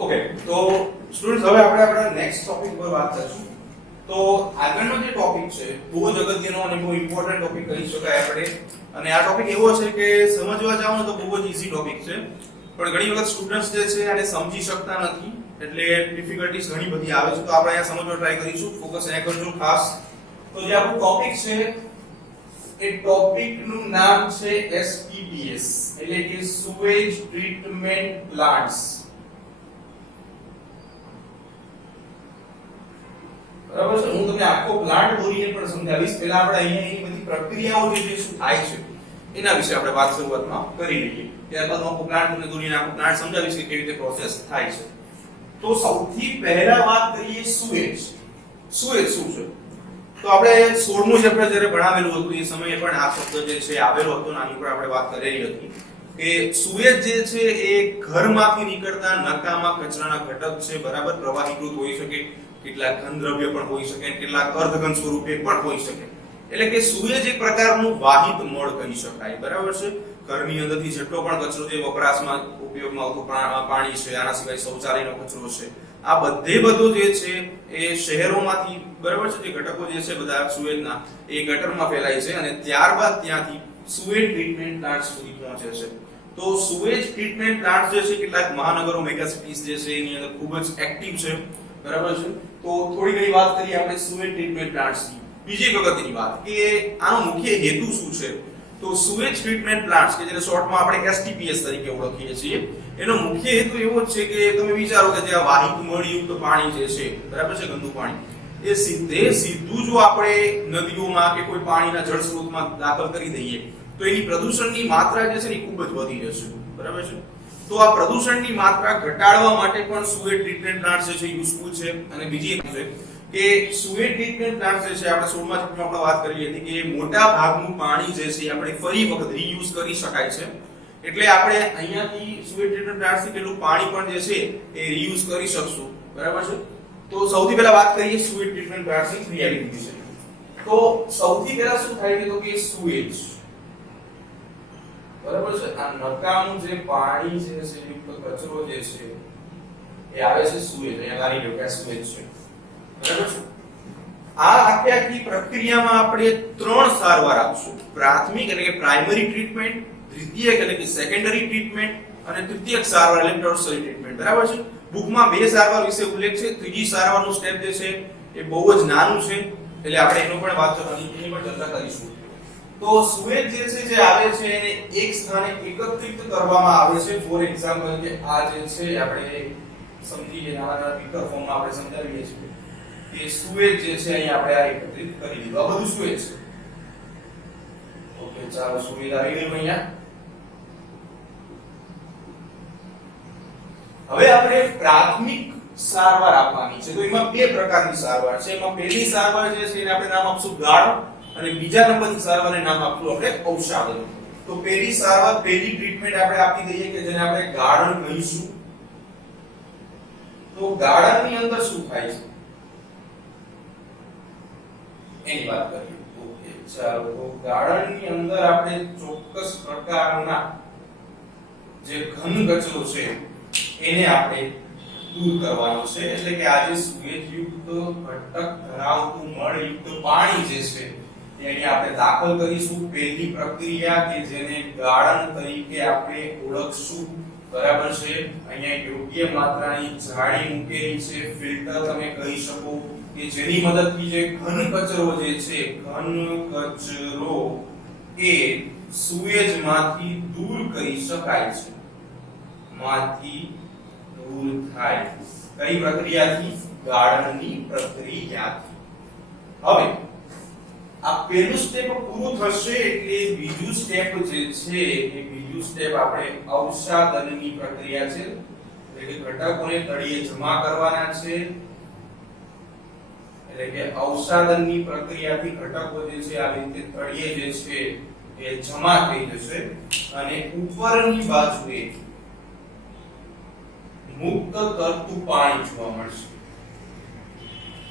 ઓકે, તો સ્ટુડન્ટ્સ હવે આપણે આપણા નેક્સ્ટ ટોપિક પર વાત કરીશું. તો આગળનો જે ટોપિક છે બહુ જ અગત્યનો અને બહુ ઇમ્પોર્ટન્ટ ટોપિક કહી શકાય આપણે. અને આ ટોપિક એવો છે કે સમજવા જાવ તો બહુ જ ઈઝી ટોપિક છે, પણ ઘણી વખત સ્ટુડન્ટ્સ જે છે આને સમજી શકતા નથી, એટલે ડિફિકલ્ટીઝ ઘણી બધી આવે છે. તો આપણે અહીંયા સમજવા ટ્રાય કરીશું, ફોકસ અહીંયા કરજો ખાસ. તો જે આપણું ટોપિક છે એ ટોપિક નું નામ છે STPS, એટલે કે સુએજ ટ્રીટમેન્ટ પ્લાન્ટ્સ, બરાબર છે. હું તમને આખો પ્લાન્ટ દોરીને પણ સમજાવીશ. પહેલા આપણે અહીંયા એની બધી પ્રક્રિયાઓ જે શું થાય છે એના વિશે આપણે વાત શરૂઆતમાં કરી લઈએ. ત્યારબાદ આખો પ્લાન્ટ તમને દોરીને આખો પ્લાન્ટ સમજાવીશ કે કેવી રીતે પ્રોસેસ થાય છે. તો સૌથી પહેલા વાત કરીએ સુએજ. સુએજ શું છે? તો આપણે 16મું ચેપ્ટર જ્યારે ભણાવેલું હતું એ સમયે પણ આ શબ્દ જે છે આવેલો હતો, આની ઉપર આપણે વાત કરેલી હતી કે સુએજ જે છે એ ઘરમાંથી નીકળતા નકામા કચરાના ઘટક છે, બરાબર. પ્રવાહીકૃત હોઈ શકે, કેટલાક ઘનદ્રવ્ય પણ હોઈ શકે, કેટલાક અર્ધઘન સ્વરૂપે પણ હોઈ શકે. એટલે કે સુએજ એક પ્રકારનું વાહિત મળ કહી શકાય, બરાબર છે. ઘરની અંદરથી જેટલો પણ કચરો જે વપરાશમાં ઉપયોગમાં આવતું પાણી છે, આના સિવાય શૌચાલયનો કચરો છે, આ બધો જે છે એ શહેરોમાંથી, બરાબર છે, જે ઘટકો જે છે બધા સુએજના એ ગટરમાં ફેલાય છે અને ત્યારબાદ ત્યાંથી સુએજ ટ્રીટમેન્ટ પ્લાન્ટ સુધી પહોંચે છે. તો સુએજ ટ્રીટમેન્ટ પ્લાન્ટ જે છે કેટલાક મહાનગરો, મેગા સિટીઝ જે છે એની અંદર ખૂબ જ એક્ટિવ છે, બરાબર છે. તો થોડી ઘણી વાત કરીએ આપણે સુએજ ટ્રીટમેન્ટ પ્લાન્ટ્સની. બીજી એક અગત્યની વાત કે આનો મુખ્ય હેતુ શું છે? તો સુએજ ટ્રીટમેન્ટ પ્લાન્ટ્સ, કે જેને શોર્ટમાં આપણે STPS તરીકે ઓળખીએ છીએ, એનો મુખ્ય હેતુ એવો જ છે કે તમે વિચારો કે જે આ વાહિત મળયુક્ત પાણી જે છે, બરાબર છે, ગંદુ પાણી, એ સીધું જો આપણે નદીઓમાં કે કોઈ પાણીના જળ સ્ત્રોતમાં દાખલ કરી દઈએ તો એની પ્રદૂષણની માત્રા જે છે ને ખૂબ જ વધી જશે, બરાબર છે. તો આ પ્રદૂષણની માત્રા ઘટાડવા માટે પણ સુએજ ટ્રીટમેન્ટ પ્લાન્ટ જે છે યુઝફુલ છે. અને બીજી એક છે કે સુએજ ટ્રીટમેન્ટ પ્લાન્ટ જે છે આપણે 16મા ચેપ્ટરમાં આપણે વાત કરી હતી કે મોટા ભાગનું પાણી જે છે આપણે ફરી વખત રીયુઝ કરી શકાય છે. એટલે આપણે અહીંયાથી સુએજ ટ્રીટમેન્ટ પ્લાન્ટથી કેટલું પાણી પણ જે છે એ રીયુઝ કરી શકશું, બરાબર છે. તો સૌથી પહેલા વાત કરીએ સુએજ ટ્રીટમેન્ટ પ્લાન્ટની ક્રિયાવિધિ વિશે. તો સૌથી પહેલા શું થાય છે તો કે સુએજ, બરાબર છે, આ નકામું જે પાણી જે છે યુક્ત કચરો જે છે એ આવે છે સુએજ. અહીંયા ધારી લો કે સુએજ છે, બરાબર છે. આ આખી પ્રક્રિયામાં આપણે 3 સારવાર આપશું. પ્રાથમિક એટલે કે પ્રાઇમરી ટ્રીટમેન્ટ, દ્વિતીયક એટલે કે સેકન્ડરી ટ્રીટમેન્ટ અને તૃતીયક સારવાર એટલે ટર્શરી ટ્રીટમેન્ટ, બરાબર છે. બુકમાં 2 સારવાર વિશે ઉલ્લેખ છે. ત્રીજી સારવારનું સ્ટેપ જે છે એ બહુ જ નાનું છે, એટલે આપણે એનો પણ વાત કરવાની, એની પણ ચર્ચા કરીશું. તો સુએજ જે છે જે આવે છે એને એક સ્થાને એકત્રિત કરવામાં આવે છે. ફોર એક્ઝામ્પલ કે આ જે છે આપણે સમજીએ, નાના પીકર ફોર્મમાં આપણે સમજાવીએ છીએ કે સુએજ જે છે અહીં આપણે આ એકત્રિત કરી દીધું. આ બધું સુએજ છે. ઓકે, ચાલો સુએજ આવી ગયું અહીંયા. હવે આપણે પ્રાથમિક સારવાર આપવાની છે. તો એમાં બે પ્રકારની સારવાર છે. એમાં પહેલી સારવાર જે છે એને આપણે નામ આપશું ગાળો અને બીજા નંબરની સારવારને નામ આપશું આપણે ઔષાધન. તો પહેલી સારવાર, પહેલી ટ્રીટમેન્ટ આપણે આપી દઈએ કે જેને આપણે ગાળણ કહીશું. તો ગાળણની અંદર શું થાય છે એની વાત કરીએ. ઓકે, ચાલો. તો ગાળણની અંદર આપણે ચોક્કસ પ્રકારના જે ઘન કચરો છે એને આપણે દૂર કરવાનો છે. એટલે કે આ જે સુએજયુક્ત ઘટક ધરાવતું મળયુક્ત પાણી જે છે તેને આપણે દાખલ કરીશું. પહેલી પ્રક્રિયા કે જેને ગાળણ તરીકે આપણે ઓળખશું. બરાબર છે. અહીંયા યોગ્ય માત્રાની જાળી મૂકેલી છે, ફિલ્ટર તમે કહી શકો કે જેની મદદથી જે ઘન કચરો જે છે, ઘન કચરો એ સુએજમાંથી દૂર કરી શકાય છે. માંથી દૂર થાય. કઈ પ્રક્રિયાથી? ગાળણની પ્રક્રિયાથી. હવે આ પહેલું સ્ટેપ પૂરું થશે એટલે બીજું સ્ટેપ જે છે એ બીજું સ્ટેપ આપણે ઔષાધનની પ્રક્રિયા છે. એટલે કે ઘટકોને તળિયે જમા કરવાના છે. એટલે કે ઔષાધનની પ્રક્રિયાથી ઘટકો જે છે આવી રીતે તળિયે જે છે એ જમા થઈ જશે અને ઉપરની બાજુએ મુક્ત તરતું પાણી જોવા મળશે.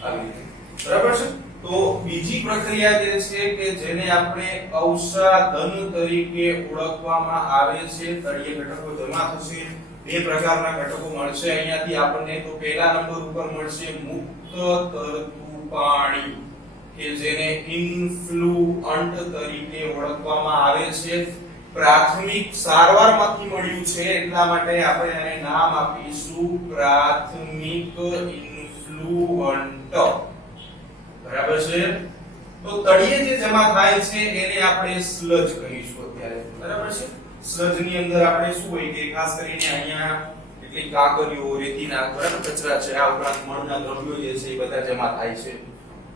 આવી રીતે. બરાબર છે. તો બીજી પ્રક્રિયા જે છે કે જેને આપણે ઔષાધન તરીકે ઓળખવામાં આવે છે. તળિયે ઘટકો જમા થશે. બે પ્રકારના ઘટકો મળશે અહીંયાથી આપણને. તો પહેલા નંબર ઉપર મળશે મુક્ત તરતું પાણી કે જેને ઇન્ફ્લુઅન્ટ તરીકે ઓળખવામાં આવે છે. પ્રાથમિક સારવારમાંથી મળ્યું છે એટલા માટે આપણે આને નામ આપીશું પ્રાથમિક ઇન્ફ્લુઅન્ટ. બરાબર છે. તો તળિયે જે જમા થાય છે એને આપણે સ્લજ કહીશું અત્યારે. બરાબર છે. સ્લજ ની અંદર આપણે શું હોય કે ખાસ કરીને અહીંયા એટલી કાકરીઓ, રેતીના બરાબર કચરા છે, આ ઉપરાંત મળના દ્રવ્યો જે છે એ બધા જમા થાય છે.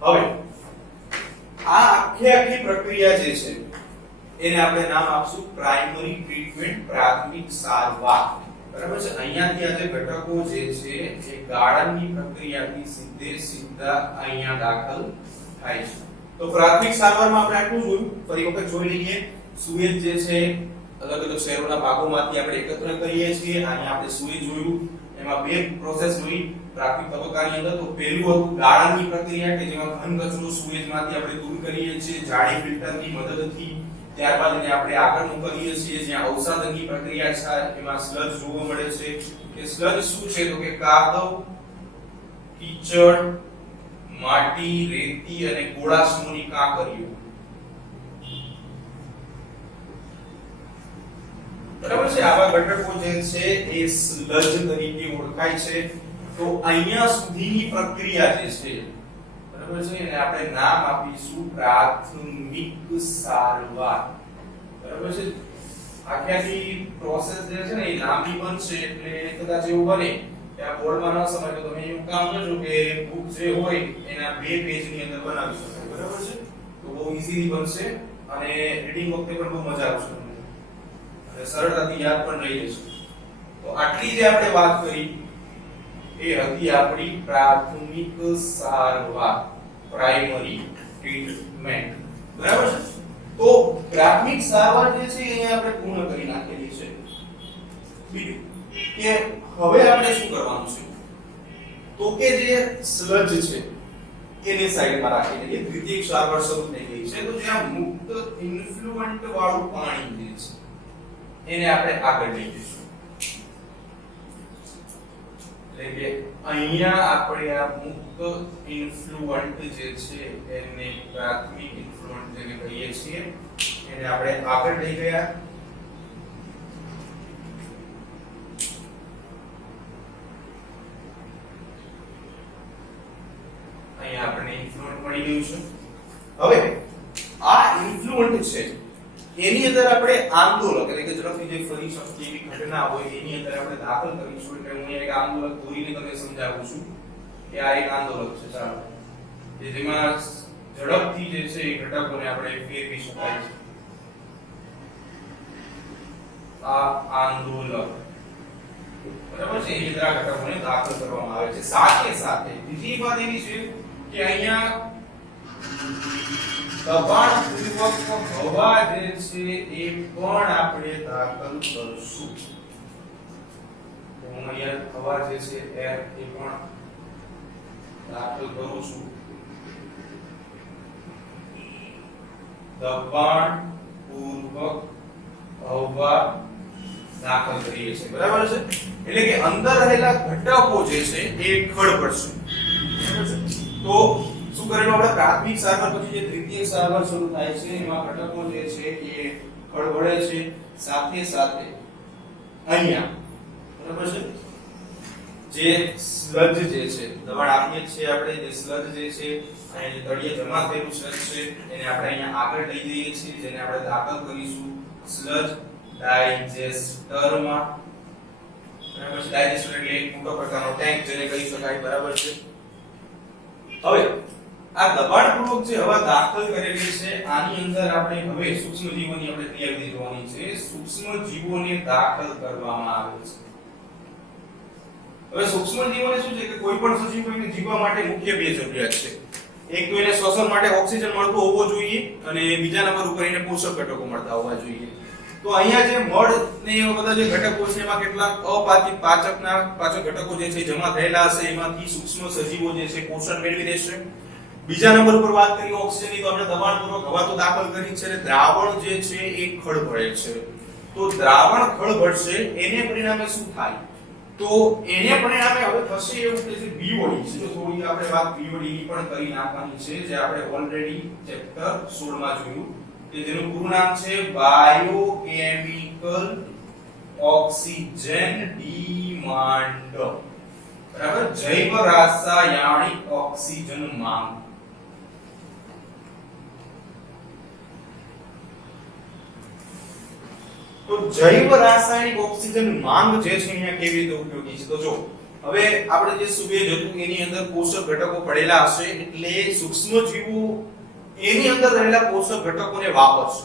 હવે આ આખી પ્રક્રિયા જે છે એને આપણે નામ આપશું પ્રાઇમરી ટ્રીટમેન્ટ, પ્રાથમિક સારવાર. બરાબર છે. અહીંયાથી આ જે ઘટકો જે છે એ ગાળણની પ્રક્રિયાથી સીધા અહીંયા દાખલ થાય છે. તો પ્રાથમિક સારવારમાં આપણે આટલું જોયું. ફરી વખત જોઈ લઈએ. સુએજ જે છે અલગ અલગ શહેરોના ભાગોમાંથી આપણે એકત્ર કરીએ છીએ. આને આપણે સુએજ જોયું. એમાં બે પ્રોસેસ જોઈ પ્રાથમિક તબક્કાની અંદર. તો પહેલું હતું ગાળણની પ્રક્રિયા કે જેમાં ઘન કચરો સુએજમાંથી આપણે દૂર કરીએ છીએ જાળી ફિલ્ટરની મદદથી. ત્યારબાદ એને આપણે આગળનું કરીએ છીએ જ્યાં ઔષાધનની પ્રક્રિયા છે. એમાં સ્લજ જોવા મળે છે. કે સ્લજ શું છે? તો કે કાદવ, કીચડ, માટી, રેતી અને ગોળા સમૂહની કાંકરીઓ. બરાબર છે. આવા ઘટકો જે છે એ સ્લજ તરીકે ઓળખાય છે. તો અહીંયા સુધીની પ્રક્રિયા જે છે બરાબર છે એને આપણે નામ આપીશું પ્રાથમિક સારવાર. બરાબર છે. આખી પ્રોસેસ જે છે ને એ લાંબી બનશે એટલે કદાચ એવું બને કે આ બોર્ડમાં ન સમય તો તમે એવું કામ કરજો કે બુક જે હોય એના બે પેજની અંદર બનાવી શકો. બરાબર છે. તો બહુ ઈઝીલી બનશે અને રીડિંગ વખતે પણ બહુ મજા આવશે અને સરળતાથી યાદ પણ રહી જશે. તો આટલી જે આપણે વાત કરી એ હતી આપણી પ્રાથમિક સારવાર, પ્રાઇમરી ટ્રીટમેન્ટ. બરાબર છે. તો પ્રાથમિક સારવાર જે છે એ આપણે પૂર્ણ કરી નાખેલી છે. બીજું કે હવે આપણે શું કરવાનું છે? તો કે જે સ્લજ છે એને સાઈડમાં રાખી દઈએ. દ્વિતીયક સારવાર શરૂ થઈ ગઈ છે. તો જ્યાં મુક્ત ઇન્ફ્લુઅન્ટ વાળું પાણી જે છે એને આપણે આગળ લઈ જઈશું. એટલે કે અહીંયા આપણે આ મુક્ત ઇન્ફ્લુઅન્ટ જે છે એને પ્રાથમિક ઇન્ફ્લુઅન્ટ જેને કહીએ છીએ એને આપણે આગળ લઈ ગયા. અહીંયા આપણે ઇન્ફ્લુઅન્ટ મળી ગયું છે. હવે આ ઇન્ફ્લુઅન્ટ છે એની અંદર આપણે આંદોલક એટલે કે ઝડપથી જે ફરી શકતી એવી ઘટના હોય એની અંદર આપણે દાખલ કરીશું. એટલે હું એક આંદોલક દોરીને તમને સમજાવું છું કે આ એક આંદોલક છે. ચાલો કે જેમાં ઝડપથી જે છે એ ઘટકોને આપણે ફેરવી શકાય છે. આ આંદોલક બરાબર છે, એ બધા ઘટકોને દાખલ કરવામાં આવે છે. સાથે સાથે બીજી વાત એવી છે કે અહીંયા દબાણપૂર્વક હવા જે છે એ પણ આપણે દાખલ કરશું. હું અહીંયા હવા જે છે એર એ પણ દાખલ કરું છું. દબાણપૂર્વક હવા દાખલ કરીએ છીએ, બરાબર છે. એટલે કે અંદર રહેલા ઘટકો જે છે એ ખડ પડશે, બરાબર છે. તો શું કરેલું આપણે પ્રાથમિક સારવાર પછી જે દ્વિતીય સારવાર શરૂ થાય છે એમાં ઘટકો જે છે એ ખડ પડે છે. સાથે સાથે અહીંયા બરાબર છે જે સ્લજ જે છે દબાણ આપીએ છીએ આપણે, જે સ્લજ જે છે અહીંયા જે તળિયે જમા થયેલું સ્લજ છે એને આપણે અહીંયા આગળ લઈ જઈએ છીએ, જેને આપણે દાખલ કરીશું સ્લજ ડાયજેસ્ટરમાં. બરાબર છે, ડાયજેસ્ટર એટલે એક મોટો પ્રકારનો ટેન્ક જેને કહી શકાય, બરાબર છે. હવે આ દબાણપૂર્વક જે હવા દાખલ કરેલી છે આની અંદર આપણે હવે સૂક્ષ્મજીવોની આપણે ક્રિયાવિધિ જોવાની છે. સૂક્ષ્મજીવોને દાખલ કરવામાં આવે છે. હવે સૂક્ષ્મજીવોને શું છે કે કોઈ પણ સજીવ કોઈને જીવવા માટે મુખ્ય બે જરૂરિયાત છે. એક તો એને શ્વસન માટે ઓક્સિજન મળતો હોવો જોઈએ અને બીજા નંબર ઉપર એને પોષક ઘટકો મળતા હોવા જોઈએ. તો અહીંયા જે મળ ને એવા બધા જે ઘટકો છે એમાં કેટલાક અપાચિત પાચક ઘટકો જે છે જમા થયેલા હશે, એમાંથી સૂક્ષ્મ સજીવો જે છે પોષણ મેળવી લેશે. બીજા નંબર ઉપર વાત કરીએ ઓક્સિજનની, તો આપણે દબાણપૂર્વક હવા તો દાખલ કરી છે, દ્રાવણ જે છે એ ખડ ભળે છે. તો દ્રાવણ ખડ ભળશે એને પરિણામે શું થાય? તો એને પરિણામે હવે થશે એવું કે જે બીઓડી છે, તો થોડી આપણે વાત બીઓડી ની પણ કરી નાખવાની છે, જે આપણે ઓલરેડી ચેપ્ટર 16 માં જોયું કે જેનું પૂરું નામ છે બાયોકેમિકલ ઓક્સિજન ડિમાન્ડ. બરાબર, જૈવ રાસાયણિક ઓક્સિજન માંગ. તો જૈવ રાસાયણિક ઓક્સિજન માંગ જે છે અહીંયા કેવી રીતે ઉપયોગી છે? તો જો હવે આપણે જે સુવેજ હતું એની અંદર પોષક ઘટકો પડેલા હશે એટલે સૂક્ષ્મજીવો એની અંદર રહેલા પોષક ઘટકોને વાપરશે.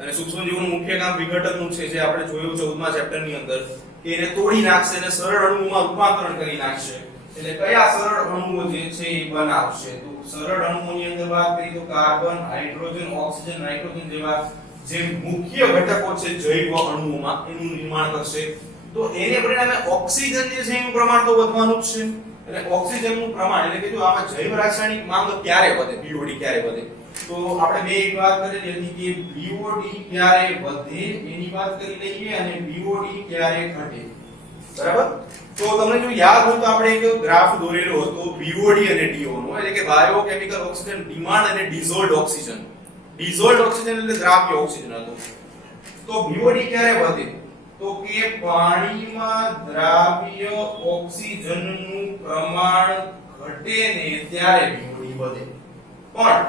અને સૂક્ષ્મજીવોનું મુખ્ય કામ વિઘટનનું છે, જે આપણે જોયું 14મા ચેપ્ટરની અંદર કે એને તોડી નાખશે અને સરળ અણુઓમાં રૂપાંતરણ કરી નાખશે. એટલે કયા સરળ અણુઓ જે છે એ બનાવશે? તો સરળ અણુઓની અંદર વાત કરીએ તો કાર્બન, હાઇડ્રોજન, ઓક્સિજન, નાઇટ્રોજન જેવા જે મુખ્ય ઘટકો છે જૈવ અણુઓમાં એનું નિર્માણ કરશે. તો એને પરિણામે ઓક્સિજન જે છે એનું પ્રમાણ તો વધવાનું જ છે. એટલે ઓક્સિજનનું પ્રમાણ એટલે કે જો આમાં જૈવ રાસાયણિક માંગ ક્યારે વધે, બીઓડી ક્યારે વધે? તો આપણે બે એક વાત કરેલી હતી કે બીઓડી ક્યારે વધે એની વાત કરી લઈએ અને બીઓડી ક્યારે ઘટે. બરાબર, તો તમને જો યાદ હોય તો આપણે એક ગ્રાફ દોરેલો હતો બીઓડી અને ડીઓ નો, એટલે કે બાયોકેમિકલ ઓક્સિજન ડિમાન્ડ અને ડિઝોલ્વડ ઓક્સિજન. ડિઝોલ્વડ ઓક્સિજન એટલે દ્રાવ્ય ઓક્સિજન હતો. તો બીઓડી ક્યારે વધે? તો કે પાણીમાં દ્રાવ્ય ઓક્સિજનનું પ્રમાણ ઘટે ને ત્યારે બીઓડી વધે. પણ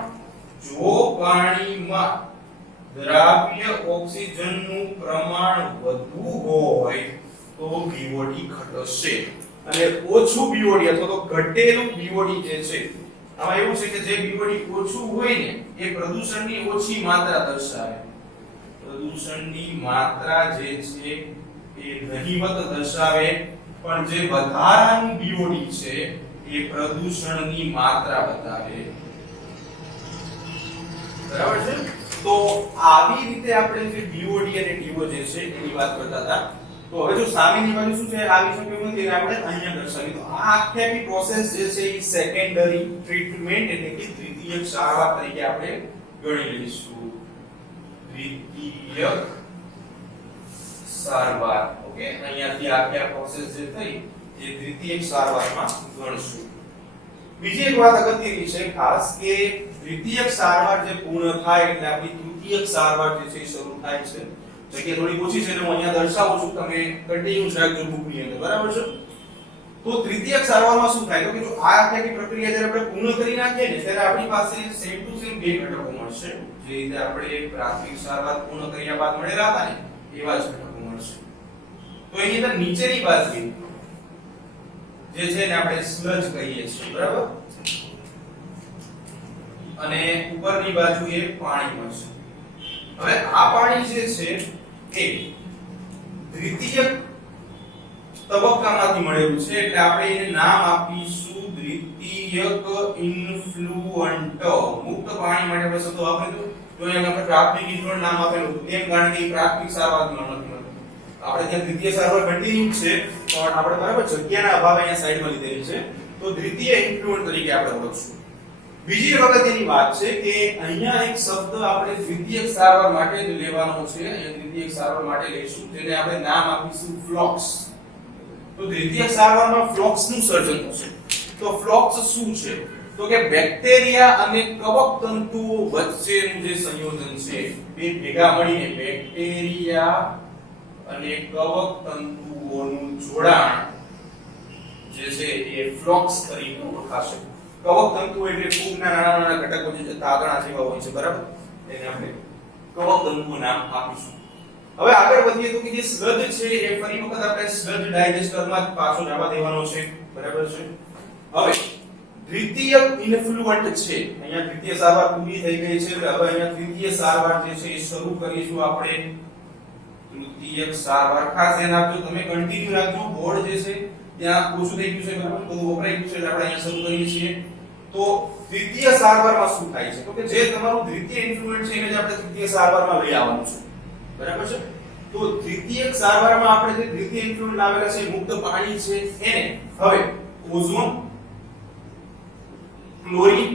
જો પાણીમાં દ્રાવ્ય ઓક્સિજનનું પ્રમાણ વધુ હોય તો બીઓડી ઘટશે. અને ઓછું બીઓડી અથવા તો ઘટેલું બીઓડી જે છે આમાં એવું છે કે જે બીઓડી ઓછું હોય ને એ પ્રદૂષણની ઓછી માત્રા દર્શાવે. પ્રદૂષણની માત્રા જે છે એ નહિવત દર્શાવે, પણ જે વધારાનું બીઓડી છે એ પ્રદૂષણની માત્રા બતાવે. બરાબર છે? તો આવી રીતે આપણે જે બીઓડી અને ડીઓ જે છે એની વાત કરતા હતા. તો હવે જો સામેની બાજુ શું છે આવી શકે એવું નથી, આપણે અહીંયા દર્શાવી. તો આ આખી પ્રોસેસ જે છે એ સેકન્ડરી ટ્રીટમેન્ટ એટલે કે દ્વિતીયક સારવાર તરીકે આપણે ગણી લઈશું. દ્વિતીયક સારવાર. ઓકે, અહીંયાથી આખી પ્રોસેસ જે થઈ એ દ્વિતીયક સારવારમાં ગણશું. બીજી એક વાત અગત્યની છે ખાસ કે દ્વિતીયક સારવાર જે પૂર્ણ થાય એટલે આપણી તૃતીયક સારવાર જે છે એ શરૂ થાય છે. જગ્યા થોડી ઓછી છે એટલે હું અહીંયા દર્શાવું છું, તમે કન્ટિન્યુઅસ રાખજો બુકની અંદર. બરાબર છે? તો તૃતીયક સારવારમાં શું થાય? તો કે જો આ આખી પ્રક્રિયા જ્યારે આપણે પૂર્ણ કરી નાખીએ ને ત્યારે આપણી પાસે સેમ ટુ સેમ બે ઘટકો મળશે. જે રીતે આપણે પ્રાથમિક સારવાર પૂર્ણ કર્યા બાદ મળેલા હતા ને એવા જ ઘટકો મળશે. તો એની અંદર નીચેની બાજુ જે છે ને આપણે સ્લજ કહીએ છીએ. બરાબર, અને ઉપરની બાજુએ પાણી મળશે. હવે આ પાણી જે છે એ દ્વિતીયક તબક્કામાંથી મળેલું છે એટલે આપણે એને નામ આપીશું દ્વિતીયક ઇન્ફ્લુઅન્ટ. મુક્ત પાણી માટે આપણે શબ્દ વાપર્યો તો અહીંયા આપણે પ્રાથમિક ઇન્ફ્લુઅન્ટ નામ આપેલું એમ કારણ કે એ પ્રાથમિક સારવારમાં નથી મળતું. આપણે ત્યાં દ્વિતીય સારવાર કન્ટિન્યુ છે પણ આપણે બરાબર જગ્યાના અભાવે અહીંયા સાઈડમાં લીધેલી છે તો દ્વિતીય ઇન્ફ્લુઅન્ટ તરીકે આપણે ઓળખશું. બીજી અગત્યની વાત છે કે અહીંયા એક શબ્દ આપણે દ્વિતીયક સારવાર માટે જ લેવાનો છે. અહીંયા દ્વિતીયક સારવાર માટે લઈશું જેને આપણે નામ આપીશું ફ્લોક્સ. તો દ્વિતીયક સારવારમાં ફ્લોક્સ નું સર્જન થશે. તો ફ્લોક્સ શું છે? તો કે બેક્ટેરિયા અને કવક તંતુઓ વચ્ચેનું જે સંયોજન છે બે ભેગા મળીને બેક્ટેરિયા અને કવક તંતુઓનું જોડાણ જે છે એ ફ્લોક્સ તરીકે ઓળખાશે. કવક તંતુ એટલે ફૂગના નાના નાના ઘટકો જે તાગણા જેવા હોય છે બરાબર એને આપણે કવક તંતુનું નામ આપીશું. હવે આગળ વધીએ તો કે જે સ્લજ છે એ ફરી વખત આપણે સ્લજ ડાયજેસ્ટરમાં પાછો જવા દેવાનો છે બરાબર છે. હવે દ્વિતીય ઇન્ફ્લુઅન્ટ છે અહીંયા દ્વિતીય સારવાર પૂરી થઈ ગઈ છે એટલે હવે અહીંયા તૃતીય સારવાર જે છે એ શરૂ કરીશું આપણે. તૃતીયક સારવાર ખાસ ધ્યાન આપજો તમે કન્ટિન્યુ રાખજો બોર્ડ જે છે ત્યાં ઓછું થઈ ગયું છે બરાબર બધું વપરાઈ ગયું છે એટલે આપણે અહીંયા શરૂ કરીએ છીએ. તો તૃતીય સારવારમાં શું થાય છે તો કે જે તમારું દ્વિતીય ઇન્ફ્લુઅન્ટ છે એને જ આપણે તૃતીય સારવારમાં લઈ આવવાનું છે બરાબર છે. તો દ્વિતીયક સારવારમાં આપણે જે દ્વિતીય ઇન્ફ્લુઅન્ટ આવેલા છે મુક્ત પાણી છે એને હવે ઓઝોન ક્લોરીન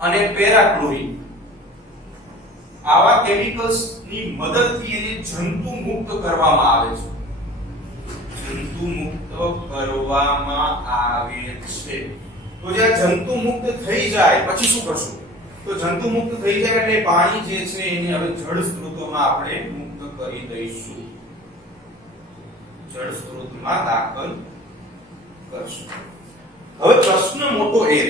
અને પેરાક્લોરીન આવા કેમિકલ્સ ની મદદથી એને જંતુ મુક્ત કરવામાં આવે છે. જંતુ મુક્ત કરવામાં આવે છે. તો જે જંતુ મુક્ત થઈ જાય પછી શું કરશું? તો જંતુ મુક્ત થઈ જાય એટલે પાણી જે છે એને હવે જળ સ્ત્રોતોમાં આપણે મુક્ત કરી દઈશું. જળ સ્ત્રોતમાં દાખલ કરશું. હવે પ્રશ્ન મોટો એ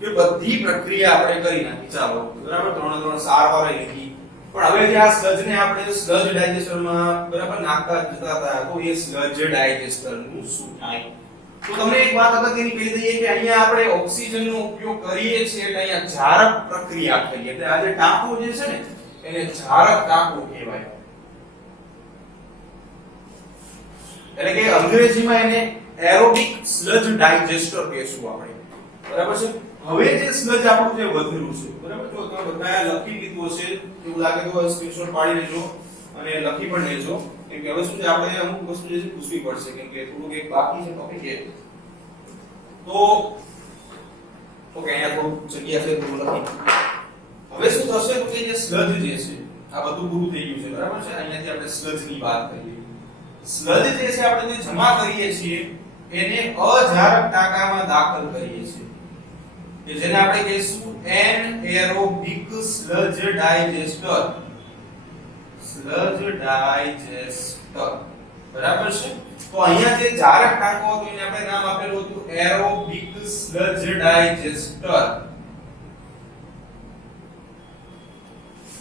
કે બધી પ્રક્રિયા આપણે કરી નાખી ચાલો બરાબર ત્રણ સારવાર લીધી પણ હવે જે આ સ્લજને આપણે સ્લજ ડાયજેસ્ટરમાં બરાબર નાખતા જતા હતા તો એ સ્લજ ડાયજેસ્ટરનું શું થાય? તો તમને એક વાત અગત્યની કહી દઈએ કે અહીંયા આપણે ઓક્સિજનનો ઉપયોગ કરીએ છીએ એટલે અહીંયા જારક પ્રક્રિયા કરીએ એટલે આ જે ટાંકો જે છે ને એને જારક ટાંકો કહેવાય. એટલે કે અંગ્રેજીમાં એને એરોબિક સ્લજ ડાયજેસ્ટર કહેશું આપણે બરાબર છે. હવે જે સ્લજ આપણું જે વધેલું છે બરાબર જો તમે બધાએ લખી લીધું હશે એવું લાગે તો સ્ક્રીનશોટ પાડી લેજો અને લખી પણ લેજો કેમ કે હવે શું છે આપણે અમુક વસ્તુ જે છે પૂછવી પડશે કેમ કે થોડુંક એક બાકી છે ટોપિક છે તો ઓકે અહીંયા થોડું જગ્યા છે તો લખી. હવે શું થશે તો કે જે સ્લજ જે છે આ બધું પૂરું થઈ ગયું છે બરાબર છે. અહીંયાથી આપણે સ્લજની વાત કરીએ. સ્લજ જે છે આપણે જે જમા કરીએ છીએ એને અજારક ટાંકામાં દાખલ કરીએ છીએ કે જેને આપણે કહીશું anaerobic sludge digester. Sludge digester બરાબર છે. તો અહીંયા જે જારક ટાંકો હતો એને આપણે નામ આપેલું હતું એરોબિક સ્લજ ડાયજેસ્ટર.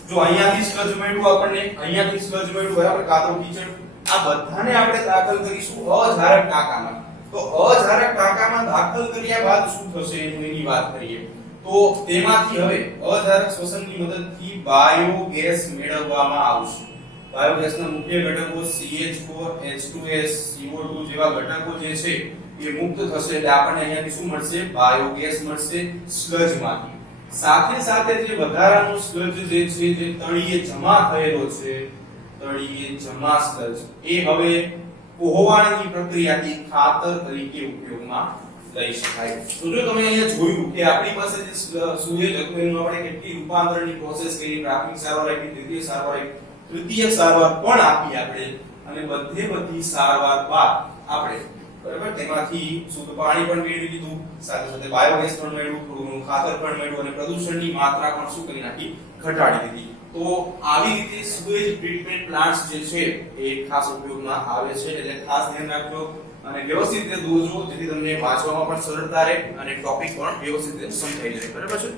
જો અહીંયાથી સ્લજ મળ્યું આપણને અહીંયાથી સ્લજ મળ્યું બરાબર કાદવ કીચડ આ બધાને આપણે દાખલ કરીશું અજારક ટાંકામાં. તો અજારક ટાંકામાં દાખલ કર્યા બાદ શું થશે એની વાત કરીએ તો તેમાંથી હવે અજારક શ્વસનની મદદથી બાયોગેસ મેળવવામાં આવશે. બાયોગેસના મુખ્ય ઘટકો CH4 H2S CO2 જેવા ઘટકો જે છે એ મુક્ત થશે એટલે આપણને અહીંયાથી શું મળશે? બાયોગેસ મળશે સ્લજમાંથી. સાથે સાથે જે વધારાનો સ્લજ જે છે જે તળિયે જમા થયેલો છે તળિયે જમા સ્લજ એ હવે કોહવાળની પ્રક્રિયાથી ખાતર તરીકે ઉપયોગમાં લઈ શકાય. તો જો તમે અહીંયા જોયું કે આપણી પાસે જે સૂર્ય હતું એનું આપણે કેટલી રૂપાંતરણની પ્રોસેસ કરી પ્રાથમિક સારવાર આપી દ્વિતીય સારવાર આપી તૃતીય સારવાર પણ આપી આપણે અને બધી સારવાર બાદ આપણે બરાબર તેમાંથી શુદ્ધ પાણી પણ મેળવી લીધું સાથે સાથે બાયોગેસ પણ મેળવ્યું થોડું ખાતર પણ મેળવ્યું અને પ્રદૂષણની માત્રા પણ શું કરી નાખી ઘટાડી દીધી. તો આવી રીતે સુએજ ટ્રીટમેન્ટ પ્લાન્ટ્સ જે છે એ ખાસ ઉપયોગમાં આવે છે એટલે ખાસ ધ્યાન રાખજો અને વ્યવસ્થિત રીતે દોરજો જેથી તમને વાંચવામાં પણ સરળતા રહે અને ટોપિક પણ વ્યવસ્થિત રીતે સમજાઈ જાય બરાબર છે.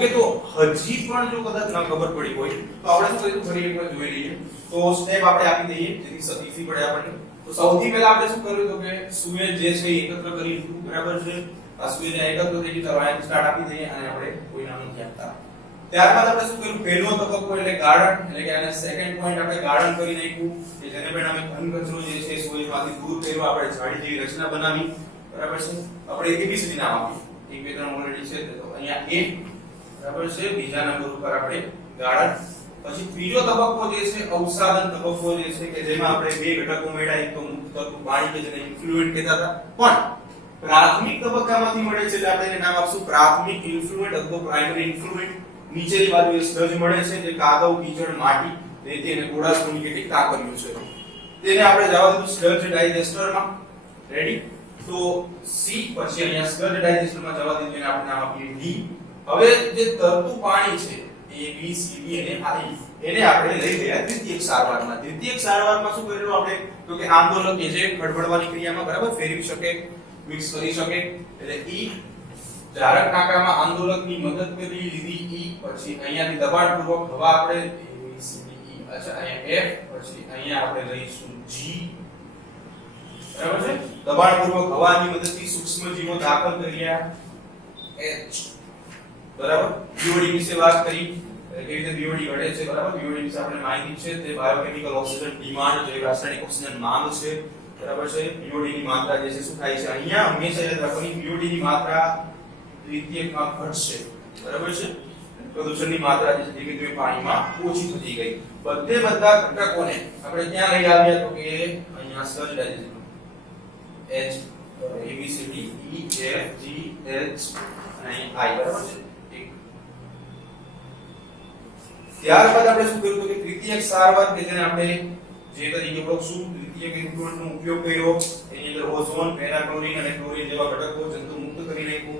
ઓકે, તો હજી પણ જો કદાચ ન ખબર પડી હોય તો આપણે શું કરીશું, ફરી એકવાર જોઈ લઈએ. તો સ્ટેપ આપણે આપી દઈએ જેથી ઈઝી પડે આપણને. તો સૌથી પહેલા આપણે શું કર્યું તો કે સુએજ જે છે એ એકત્ર કરી લીધું, બરાબર છે. આ સુએજ એકત્ર થઈ ગયું, તો આને સ્ટાર્ટ આપી દઈએ અને આપણે કોઈ નામ નથી આપતા. ત્યારબાદ આપણે શું કર્યું, પહેલો તબક્કો એટલે ગાર્ડન, એટલે કે આને સેકન્ડ પોઈન્ટ આપણે ગાર્ડન કરી નાખ્યું, કે જેને પરિણામે ઘન કચરો જે છે સુએજમાંથી દૂર કર્યો, આપણે જાડી જેવી રચના બનાવી, બરાબર છે. આપણે એબીસીડી નામ આપ્યું, 1 2 3 ઓલરેડી છે, તો અહીંયા A, બરાબર છે. બીજા નંબર ઉપર આપણે ગાર્ડન. પછી ત્રીજો તબક્કો જે છે અવસાદન તબક્કો જે છે, કે જેમાં આપણે બે ઘટકો મેળવ્યા, એક તો મુક્ત તત્વ પાણી, કે જેને ઇન્ફ્લુએન્ટ કહેતા હતા, પણ પ્રાથમિક તબક્કામાંથી મળે છે એટલે આપણે એને નામ આપશું પ્રાથમિક ઇન્ફ્લુએન્ટ અથવા પ્રાઇમરી ઇન્ફ્લુએન્ટ. નીચેની બાજુએ સ્લજ મળે છે, જે કાદવ, કીચડ, માટી, રેતી અને ગોળાશ કોમ્યુનિકેટિંગ કાકરિયું છે, તેને આપણે જવા દીધું સ્લજ ડાયજેસ્ટરમાં. રેડી? તો સી પછી અહીંયા સ્લજ ડાયજેસ્ટરમાં જવા દીધું, એને આપણે નામ આપીએ ડી. હવે જે તરતું પાણી છે A B C D અને I, એને આપણે લઈ ગયા દ્વિતીયક સારવારમાં. દ્વિતીયક સારવારમાં શું કરેલું આપણે, તો કે આંદોલક કે જે ખડબડવાની ક્રિયામાં બરાબર ફેરવી શકે, મિક્સ કરી શકે, એટલે E જારક નાકામાં આંદોલકની મદદ કરી લીધી E. પછી અહીંયાથી દબાણપૂર્વક હવા આપણે A B C D E, અચ્છા અહીંયા F, પછી અહીંયા આપણે લઈશું G, બરાબર છે. દબાણપૂર્વક હવાની મદદથી સૂક્ષ્મ જીવો દાખલ કર્યા H, બરાબર. બીઓડી વિશે વાત કરી, કેવી રીતે બીઓડી ઘટે છે, બરાબર. બીઓડી વિશે આપણે માહિતી છે, તે બાયોકેમિકલ ઓક્સિજન ડિમાન્ડ, જે રાસાયણિક ઓક્સિજન માંગ છે, બરાબર છે. બીઓડી ની માત્રા જે છે શું થાય છે, અહીંયા હંમેશા યાદ રાખવાની, બીઓડી ની માત્રા દ્વિતીયકમાં ઘટશે, બરાબર છે. પ્રદૂષણની માત્રા જે છે ધીમે ધીમે પાણીમાં ઓછી થતી ગઈ. બધા ઘટકોને આપણે ક્યાં લઈ આવ્યા, તો કે અહીંયા surge digest H A B C D E F G H અને I, બરાબર છે. ત્યારબાદ આપણે શું કર્યું કે તૃતીયક સારવાર, કે જેને આપણે જે તરીકે ઓળખશું, તૃતીયક ઇન્ફ્લુએન્ટનો ઉપયોગ કર્યો. એની અંદર ઓઝોન, પેરાક્લોરીન અને ક્લોરીન જેવા ઘટકો જંતુ મુક્ત કરી નાખ્યું.